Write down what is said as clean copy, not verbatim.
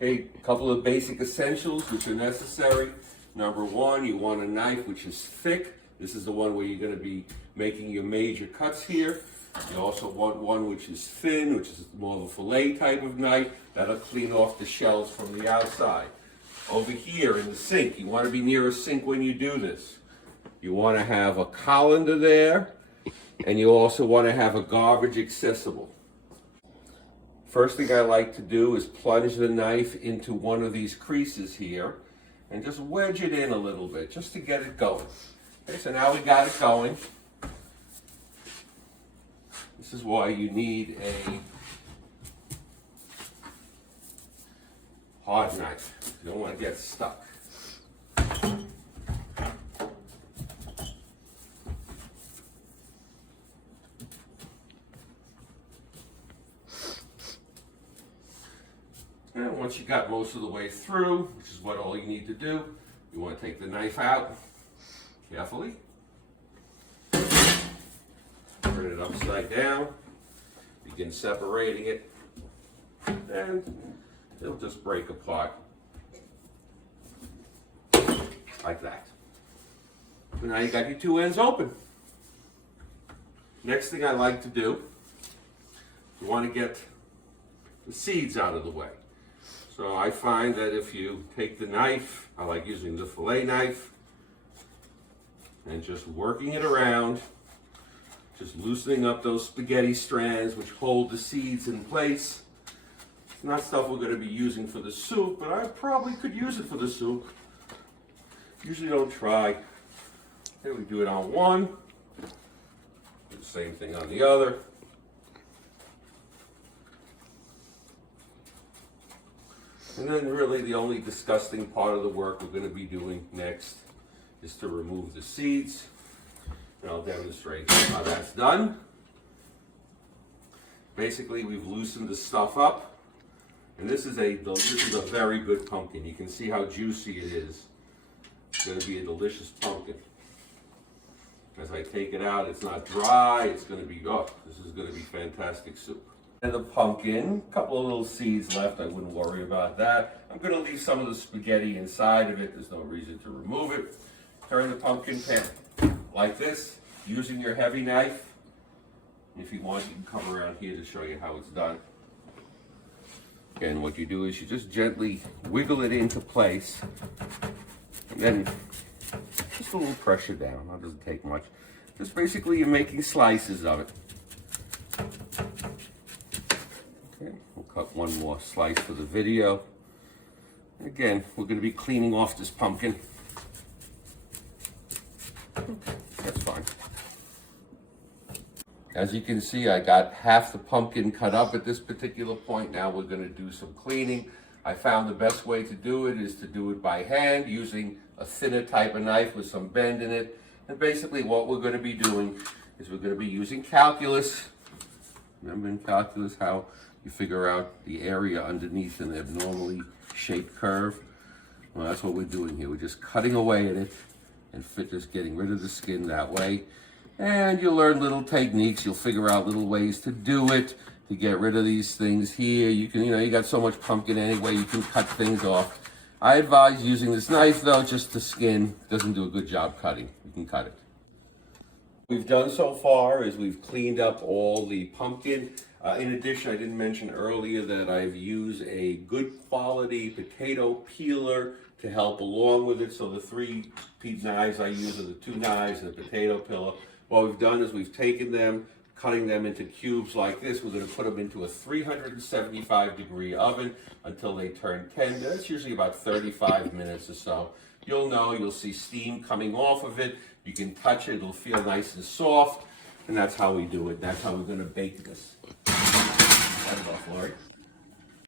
A couple of basic essentials which are necessary. Number one, you want a knife which is thick. This is the one where you're going to be making your major cuts here. You also want one which is thin, which is more of a fillet type of knife. That'll clean off the shells from the outside. Over here in the sink, you want to be near a sink when you do this. You want to have a colander there, and you also want to have a garbage accessible. First thing I like to do is plunge the knife into one of these creases here and just wedge it in a little bit just to get it going. Okay, so now we got it going. This is why you need a hard knife. You don't want to get stuck. And once you got most of the way through, which is what all you need to do, you want to take the knife out carefully. Turn it upside down, begin separating it, and it'll just break apart like that. So now you got your two ends open. Next thing I like to do, you want to get the seeds out of the way. So I find that if you take the knife, I like using the fillet knife, and just working it around, just loosening up those spaghetti strands which hold the seeds in place. It's not stuff we're going to be using for the soup, but I probably could use it for the soup. Usually don't try. Here we do it on one. Do the same thing on the other. And then really the only disgusting part of the work we're going to be doing next is to remove the seeds. And I'll demonstrate how that's done. Basically, we've loosened the stuff up. And this is a very good pumpkin. You can see how juicy it is. It's going to be a delicious pumpkin. As I take it out, it's not dry. It's going to be, oh, this is going to be fantastic soup. And the pumpkin, a couple of little seeds left. I wouldn't worry about that. I'm going to leave some of the spaghetti inside of it. There's no reason to remove it. Turn the pumpkin pan like this, using your heavy knife. If you want, you can come around here to show you how it's done. And what you do is you just gently wiggle it into place, and then just a little pressure down. That doesn't take much. Just basically you're making slices of it. Okay, we'll cut one more slice for the video. Again, we're going to be cleaning off this pumpkin. That's fine. As you can see, I got half the pumpkin cut up at this particular point. Now we're going to do some cleaning. I found the best way to do it is to do it by hand using a thinner type of knife with some bend in it. And basically what we're going to be doing is we're going to be using calculus. Remember in calculus how you figure out the area underneath an abnormally shaped curve? Well, that's what we're doing here. We're just cutting away at it and just getting rid of the skin that way. And you'll learn little techniques. You'll figure out little ways to do it, to get rid of these things here. You can, you got so much pumpkin anyway, you can cut things off. I advise using this knife though, just to skin. Doesn't do a good job cutting. You can cut it. What we've done so far is we've cleaned up all the pumpkin. In addition, I didn't mention earlier that I've used a good quality potato peeler to help along with it. So the three knives I use are the two knives and the potato peeler. What we've done is we've taken them, cutting them into cubes like this. We're going to put them into a 375-degree oven until they turn tender. That's usually about 35 minutes or so. You'll see steam coming off of it. You can touch it, it'll feel nice and soft. And that's how we do it. That's how we're going to bake this. That is off, Lori.